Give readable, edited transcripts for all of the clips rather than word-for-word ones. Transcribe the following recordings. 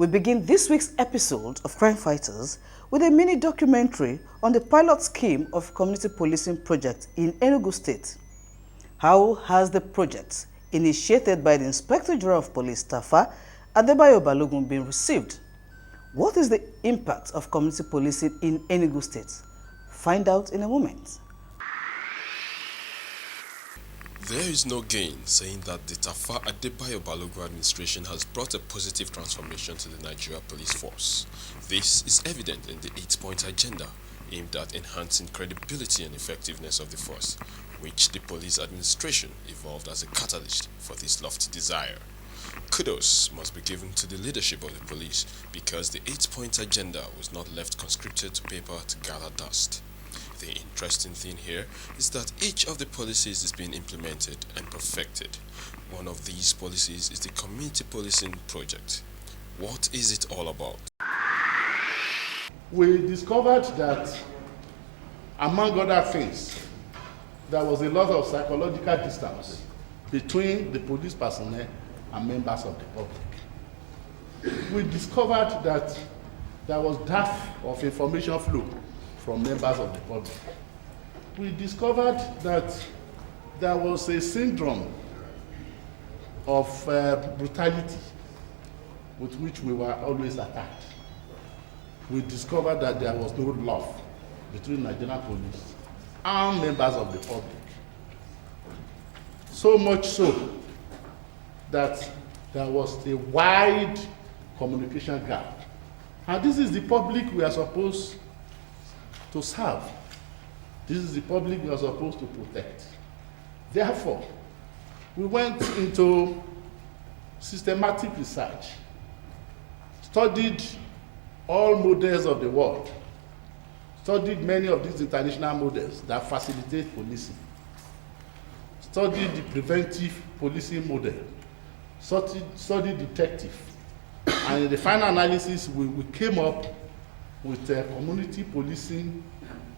We begin this week's episode of Crime Fighters with a mini documentary on the pilot scheme of community policing project in Enugu State. How has the project, initiated by the Inspector General of Police Tafa Adebayo Balogun, been received? What is the impact of community policing in Enugu State? Find out in a moment. There is no gain saying that the Tafa Adebayo Balogun administration has brought a positive transformation to the Nigeria police force. This is evident in the 8-point agenda aimed at enhancing credibility and effectiveness of the force, which the police administration evolved as a catalyst for this lofty desire. Kudos must be given to the leadership of the police because the 8-point agenda was not left conscripted to paper to gather dust. The interesting thing here is that each of the policies is being implemented and perfected. One of these policies is the Community Policing Project. What is it all about? We discovered that, among other things, there was a lot of psychological distance between the police personnel and members of the public. We discovered that there was dearth of information flow from members of the public. We discovered that there was a syndrome of brutality with which we were always attacked. We discovered that there was no love between Nigerian police and members of the public. So much so that there was a wide communication gap. And this is the public we are supposed to serve. This is the public we are supposed to protect. Therefore, we went into systematic research, studied all models of the world, studied many of these international models that facilitate policing, studied the preventive policing model, studied detective, and in the final analysis we came up with a community policing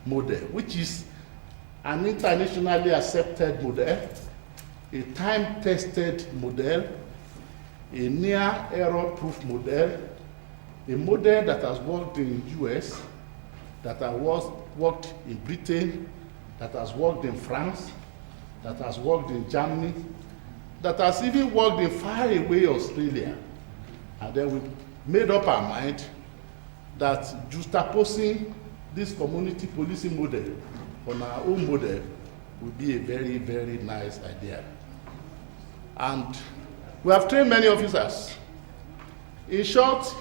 model, which is an internationally accepted model, a time-tested model, a near-error-proof model, a model that has worked in the US, that has worked in Britain, that has worked in France, that has worked in Germany, that has even worked in faraway Australia. And then we made up our mind that juxtaposing this community policing model on our own model would be a very, very nice idea. And we have trained many officers. In short,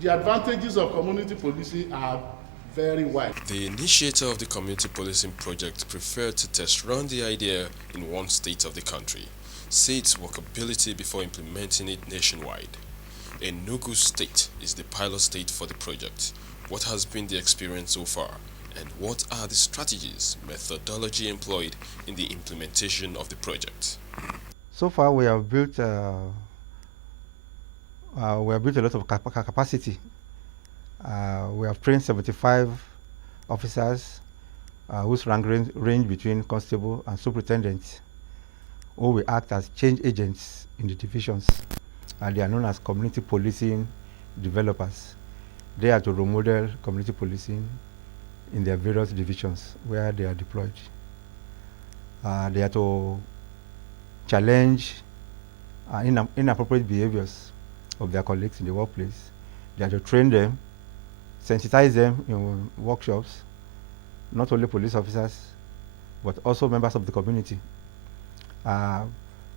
the advantages of community policing are very wide. The initiator of the Community Policing Project preferred to test run the idea in one state of the country, see its workability before implementing it nationwide. Enugu State is the pilot state for the project. What has been the experience so far, and what are the strategies, methodology employed in the implementation of the project? So far, we have built a lot of capacity. We have trained 75 officers whose rank range between constable and superintendent, who will act as change agents in the divisions. They are known as community policing developers. They are to role model community policing in their various divisions where they are deployed. They are to challenge inappropriate behaviors of their colleagues in the workplace. They are to train them, sensitize them in workshops, not only police officers, but also members of the community.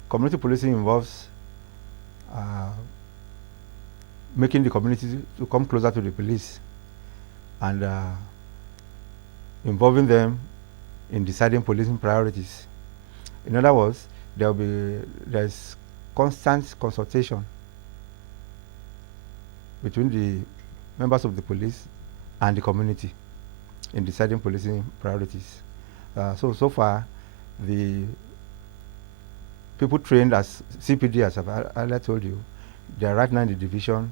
Community policing involves making the community to come closer to the police and involving them in deciding policing priorities. In other words, there's constant consultation between the members of the police and the community in deciding policing priorities. So far, the people trained as CPD, as I've earlier told you, they are right now in the division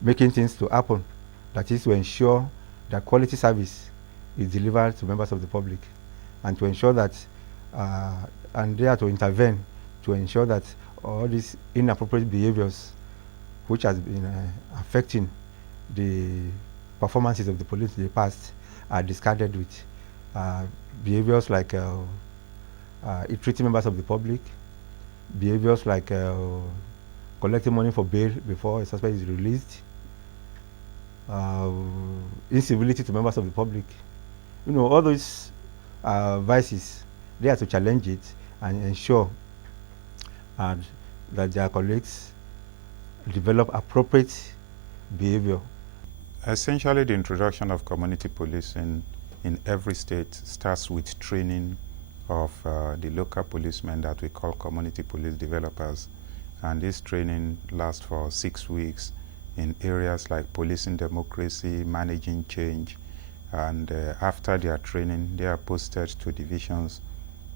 making things to happen. That is to ensure that quality service is delivered to members of the public, and to ensure that, and they are to intervene to ensure that all these inappropriate behaviors which has been affecting the performances of the police in the past are discarded with behaviors like treating members of the public, behaviors like collecting money for bail before a suspect is released, incivility to members of the public. You know, all those vices, they are to challenge it and ensure that their colleagues develop appropriate behavior. Essentially, the introduction of community policing in every state starts with training of the local policemen that we call community police developers. And this training lasts for 6 weeks in areas like policing democracy, managing change. And after their training, they are posted to divisions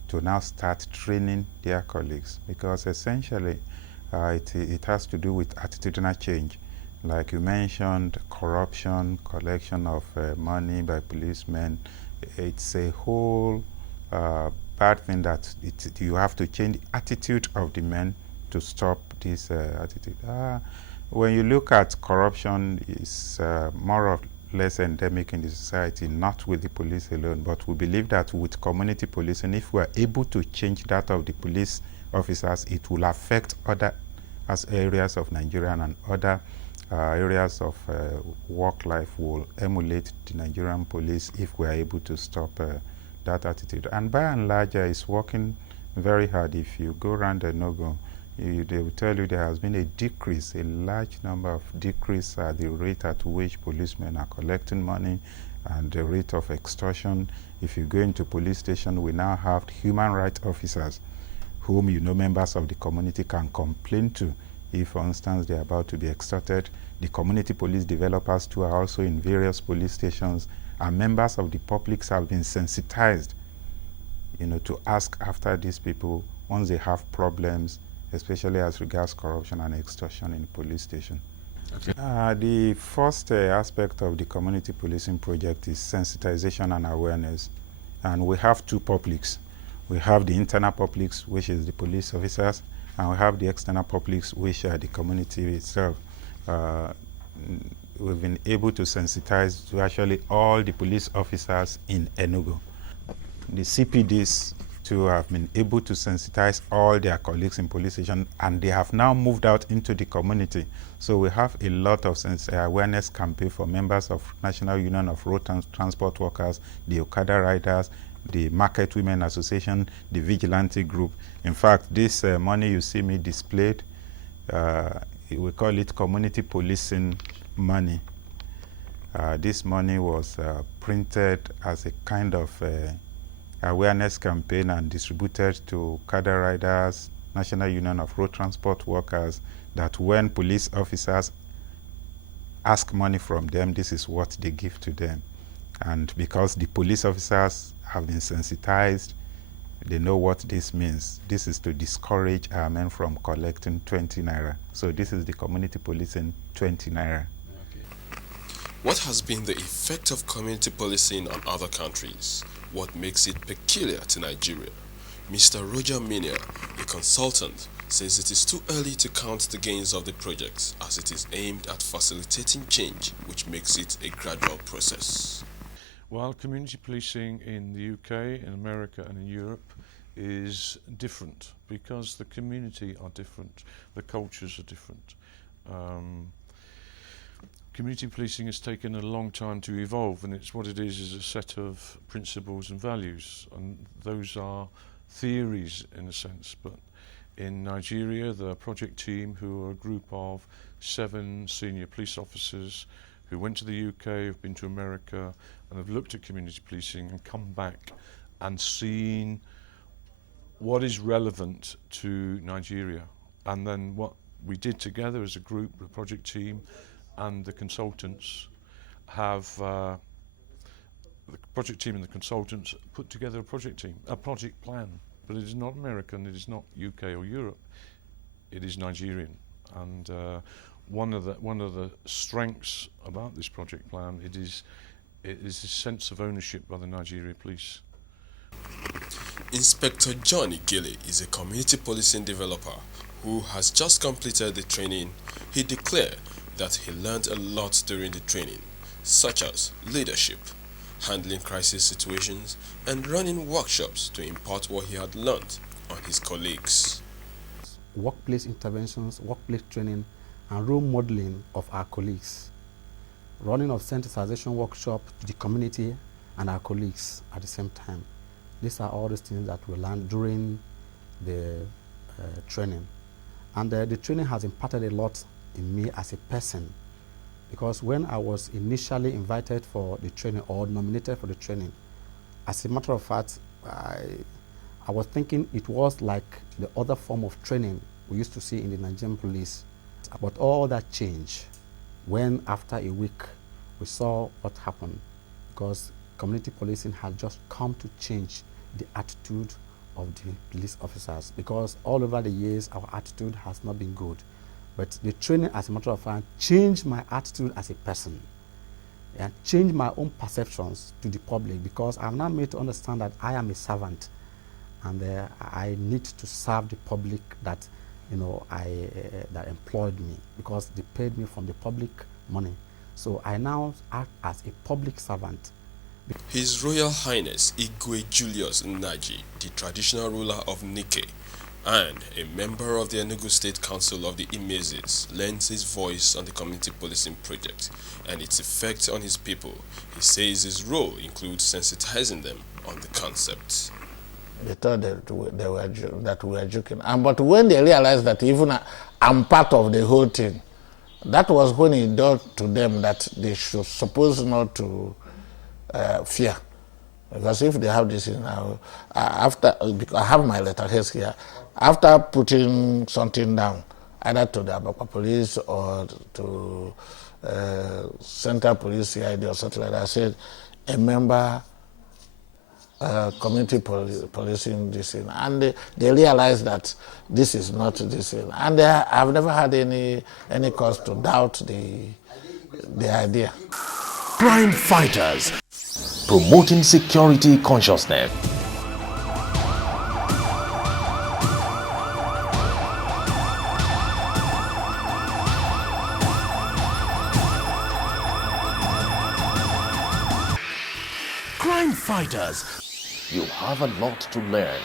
to now start training their colleagues, because essentially it has to do with attitudinal change. Like you mentioned, corruption, collection of money by policemen, it's a whole bad thing that you have to change the attitude of the men to stop this attitude. When you look at corruption, it's more or less endemic in the society, not with the police alone, but we believe that with community policing, if we are able to change that of the police officers, it will affect other areas of Nigeria, and other areas of work life will emulate the Nigerian police if we are able to stop that attitude. And by and large, it's working very hard. If you go around Enugu, they will tell you there has been a decrease, a large number of decrease at the rate at which policemen are collecting money and the rate of extortion. If you go into police station, we now have human rights officers whom members of the community can complain to if, for instance, they are about to be extorted. The community police developers too are also in various police stations, and members of the public have been sensitized, to ask after these people once they have problems, especially as regards corruption and extortion in police station. Okay. The first aspect of the community policing project is sensitization and awareness. And we have two publics. We have the internal publics, which is the police officers, and we have the external publics, which are the community itself. We've been able to sensitize to actually all the police officers in Enugu. The CPDs too have been able to sensitize all their colleagues in police station, and they have now moved out into the community. So we have a lot of awareness campaign for members of National Union of Road Transport Workers, the Okada riders, the Market Women Association, the Vigilante Group. In fact, this money you see me displayed, we call it community policing money. This money was printed as a kind of awareness campaign and distributed to Okada riders, National Union of Road Transport Workers, that when police officers ask money from them, this is what they give to them. And because the police officers have been sensitized, they know what this means. This is to discourage our men from collecting 20 naira. So this is the community policing 20 naira. Okay. What has been the effect of community policing on other countries? What makes it peculiar to Nigeria? Mr. Roger Minia, a consultant, says it is too early to count the gains of the project, as it is aimed at facilitating change, which makes it a gradual process. Well, community policing in the UK, in America and in Europe is different because the community are different, the cultures are different. Community policing has taken a long time to evolve, and it's what it is a set of principles and values, and those are theories in a sense. But in Nigeria, the project team, who are a group of 7 senior police officers who went to the UK, have been to America, and have looked at community policing and come back and seen what is relevant to Nigeria. And then what we did together as a group, the project team and the consultants, have the project team and the consultants put together a project plan. But it is not American, it is not UK or Europe, it is Nigerian. And one of the strengths about this project plan, it is a sense of ownership by the Nigeria police. Inspector Johnny Gilly is a community policing developer who has just completed the training, he declared that he learned a lot during the training, such as leadership, handling crisis situations, and running workshops to impart what he had learned on his colleagues. Workplace interventions, workplace training, and role modeling of our colleagues. Running of sensitization workshop to the community and our colleagues at the same time. These are all the things that we learned during the training. And the training has imparted a lot in me as a person, because when I was initially invited for the training or nominated for the training, as a matter of fact, I was thinking it was like the other form of training we used to see in the Nigerian police. But all that changed when, after a week, we saw what happened, because community policing had just come to change the attitude of the police officers, because all over the years our attitude has not been good. But the training, as a matter of fact, changed my attitude as a person and changed my own perceptions to the public, because I'm now made to understand that I am a servant and I need to serve the public that that employed me, because they paid me from the public money. So I now act as a public servant. His Royal Highness Igwe Julius Nnaji, the traditional ruler of Nike and a member of the Enugu State Council of the Imezis, lends his voice on the community policing project and its effect on his people. He says his role includes sensitizing them on the concept. They thought that we were joking. But when they realized that even I'm part of the whole thing, that was when it dawned to them that they should suppose not to fear. Because if they have this now, because I have my letterheads here, after putting something down, either to the Abakwa police or to Central Police CID or something like that, I said, a member community policing this thing, and they realize that this is not this thing, and I've never had any cause to doubt the idea. Crime Fighters, promoting security consciousness. Crime Fighters, you have a lot to learn.